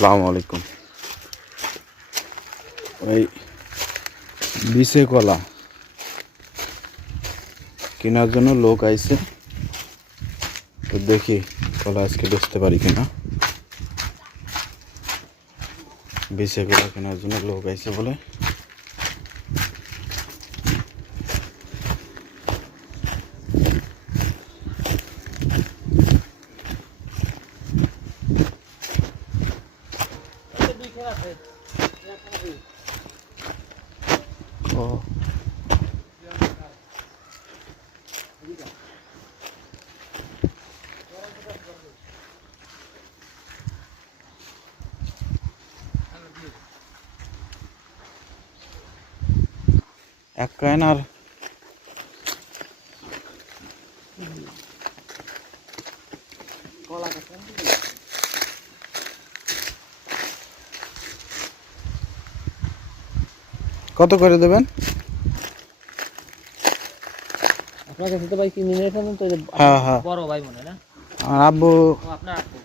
আসসালামু আলাইকুম। ওই বিষে কলা। কেনার জন্য লোক আইছে। তো দেখি কলা আজকে বেচতে পারি কিনা। বিষে কলা কেনার জন্য লোক আইছে বলে। এক কয়েন আর কত করে দেবেন? আপনার কাছে তো ভাই কি নিয়ে এসেছেন তো হ্যাঁ, হ্যাঁ। বড় ভাই মনে না? আর আব্বু? আপনার আপু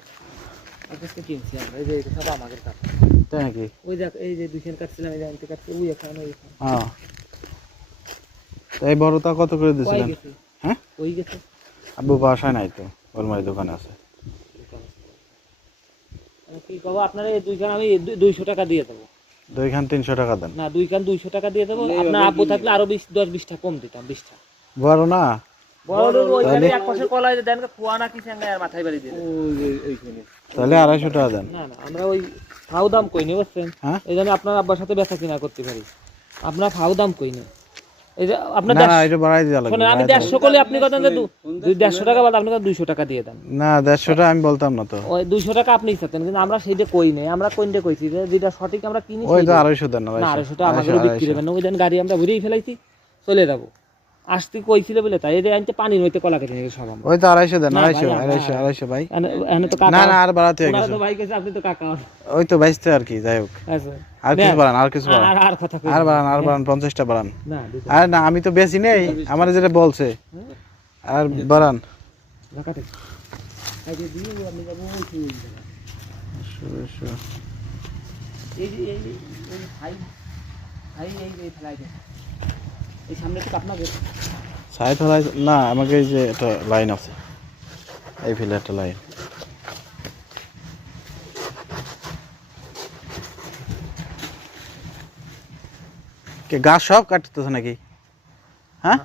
ওর কিনছি আমরা এই যে সব আমাদের কাছে তাই নাকি? ওই দেখ এই যে দুইখান কাটছিলাম এই যে আনতে কাটছি ওই এখানে ওই হ্যাঁ। এই বড়টা কত করে দিয়েছিলেন? হ্যাঁ? ওই গেছে? আব্বু বাসায় নাই তো ওলমারি দোকানে আছে। কি করব আপনার এই দুইখান আমি দুইশো টাকা দিয়ে দেবো। দুইখান তিনশো টাকা দেন। না দুইখান দুইশো টাকা দিয়ে দেবো। আপনার আব্বু থাকলে আরও বিশ দশ বিশটা কম দিতাম বিশটা। বড় না? বড় লোক ওইখানে এক পাশে কলাই দেন খোয়া না কি সঙ্গে আর মাথায় বাড়ি দিয়ে দেন। তাহলে আড়াইশো টাকা দেন। না না আমরা ওই ফাউ দাম কই নি বুঝছেন? হ্যাঁ? এই জন্য আপনার আব্বার সাথে বেচা কিনা করতে পারি। আপনার ফাউ দাম কই নি? এই যে আপনার না না এটা বাড়াই দেওয়া লাগবে আমি দেড়শো করলে আপনি কত দেন? দুই দেড়শো টাকা বলতে আপনি টাকা দিয়ে দেন? না দেড়শোটা আমি বলতাম না তো। ওই দুইশো টাকা আপনি চাচ্ছেন কিন্তু আমরা সেইটা কই নাই আমরা কোনটা কইছি? যে যেটা সঠিক আমরা কিনি ওই তো দেন না টাকা আমাদেরও বিক্রি হবে না ওই দেন গাড়ি আমরা ঘুরেই ফেলাইছি চলে যাব। আসতে কইছিল বলে তাই এই আনতে পানি নইতে কলা কেটে নিয়ে সব ওই তো আড়াইশো দেন আড়াইশো আড়াইশো। আড়াইশো ভাই এনে- তো না কাকা না আর বাড়াতে হয়ে গেছে ভাই গেছে আপনি তো কাকা ওই তো বাইশতে আর কি যাই হোক আচ্ছা আর কিছু বাড়ান আর কিছু বাড়ান আর আর কথা কই আর বাড়ান আর বাড়ান পঞ্চাশটা বাড়ান না দিতে না আমি তো বেশি নেই আমার যেটা বলছে আর বাড়ান এই এই এই এই হাই হাই এই ফেলাই দেন এই সামনে তো না আমাকে এই যে একটা লাইন আছে। এই ফেলে একটা লাইন। কে গাছ সব কাটতেছে নাকি? হ্যাঁ?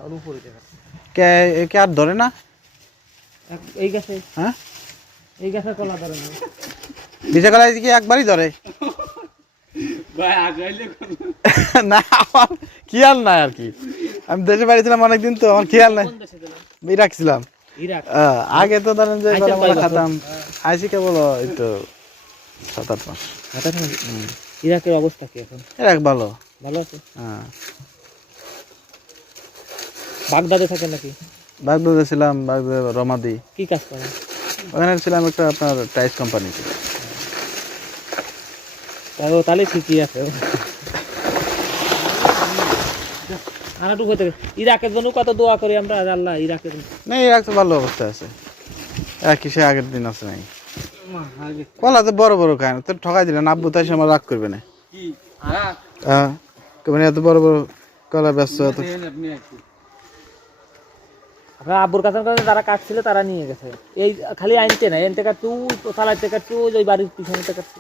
কে কে আর ধরে না? এই গাছে? হ্যাঁ? এই গাছে কলা ধরে না। বিজয় কলাই কি একবারই ধরে? না আমার খেয়াল নাই আর কি। আমি দেশে বাড়ি ছিলাম অনেকদিন তো আমার খেয়াল নাই। কোন দেশে দিলেন ইরাক ছিলাম। আগে তো ধরেন যে আইসেন গলা কয় বছর? খাতাম। আইসি কেবল এই তো সাত আট মাস। ইরাকের অবস্থা কি এখন? ইরাক ভালো। ভালো আছে? হ্যাঁ। বাগদাদে থাকেন নাকি? বাগদাদে ছিলাম বাগদাদে রমাদি। কি কাজ করেন? ওখানে ছিলাম একটা আপনার টাইস কোম্পানিতে। তাও তাহলে ঠিকই আছে। আর একটু হইতে ইরাকের জন্য কত দোয়া করি আমরা আল্লাহ ইরাকের না ইরাক তো ভালো অবস্থা আছে। একই সে আগের দিন আছে নাই কলা তো বড় বড় খায় না তো ঠকাই দিলেন আব্বু তাই সে আমার রাগ করবে না। হ্যাঁ এত বড় বড় কলা ব্যস্ত এত আপনার আব্বুর কাছে কাছে যারা কাটছিল তারা নিয়ে গেছে। এই খালি আনতে না এনতে কাটছু চালাইতে কাটছু ওই বাড়ির পিছনেতে কাটছু।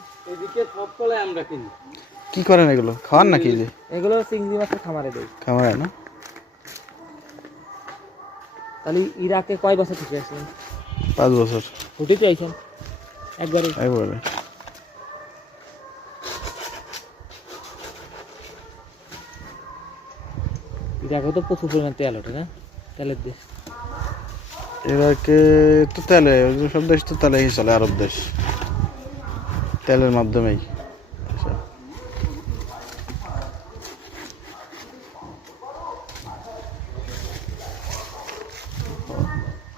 কি করেন এগুলো? খাওয়ান নাকি এই যে? এগুলো চিংড়ি মাছের খামারে দেয় খামারায় না? তাহলে ইরাকে কয় বছর থেকে আসলেন পাঁচ বছর। ছুটিতে আইছেন একবারে। একবারে। ইরাকে তো প্রচুর পরিমাণ তেল ওঠে না তেলের দেশ। ইরাকে তো তেলে সব দেশ তো তেলে চলে আরব দেশ। তেলের মাধ্যমেই। আচ্ছা।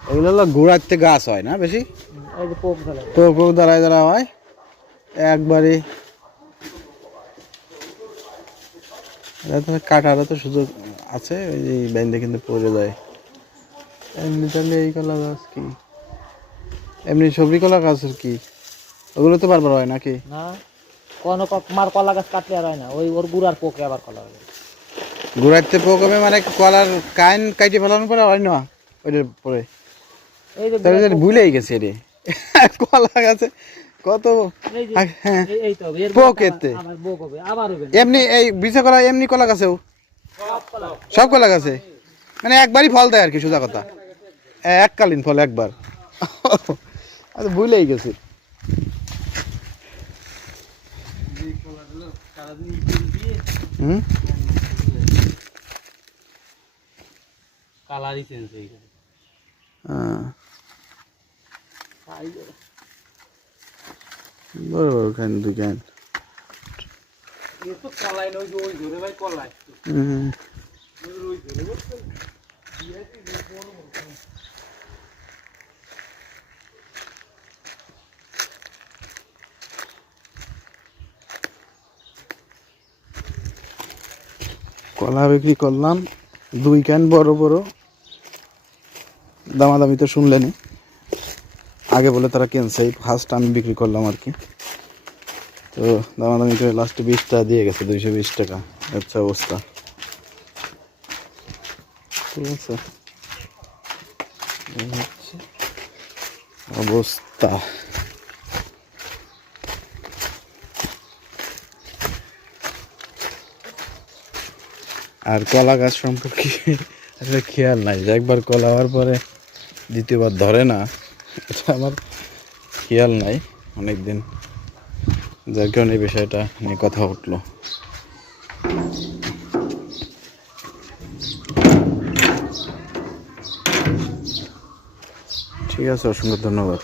এগুলো হলো গোড়াতে গাছ হয় না বেশি? পোক দাঁড়ায় দাঁড়া হয়। একবারই কাটারও তো সুযোগ আছে ওই যে ব্যান্ডে কিন্তু পড়ে যায়। এমনি তাহলে এই কলা গাছ কি? এমনি সবজি কলা গাছের কি? ওগুলো তো বারবার হয় নাকি? না কোনো মার কলা গাছ কাটলে আর হয় না। ওই ওর গুড়ার পোকে আবার কলা হবে। ঘুরাইতে পোকবে মানে কলার কাইন কাইটে ফেলানোর পরে হয় না ওইটার পরে। এই যে তাহলে ভুলেই গেছে রে। কলা গাছে কত পোক- এই হ্যাঁ তো হবে, পোক হবে হবে এমনি এই বিচে কলা এমনি কলা গাছেও? সব কলা গাছে? মানে একবারই ফল দেয় আর কি সোজা কথা। এককালীন ফল একবার। আচ্ছা ভুলেই গেছি। হুম? কালারই চেঞ্জ হয়ে গেছে। আহ, বড় বড় খান দুই খান কলাই নয় ওই ধরে ভাই কলাই হুম। কলা বিক্রি করলাম, দুই ক্যান বড় বড়। দামাদামি তো শুনলেনি আগে বলে তারা কিনছে ফার্স্ট আমি বিক্রি করলাম আর কি। তো দামাদামি করে লাস্টে বিশ টাকা দিয়ে গেছে, দুইশো বিশ টাকা। আচ্ছা অবস্থা। অবস্থা। আর কলা গাছ সম্পর্কে আসলে খেয়াল নাই যে একবার কলা হওয়ার পরে দ্বিতীয়বার ধরে না, এটা আমার খেয়াল নাই অনেকদিন। যার কারণে এই বিষয়টা নিয়ে কথা উঠল। ঠিক আছে অসংখ্য ধন্যবাদ।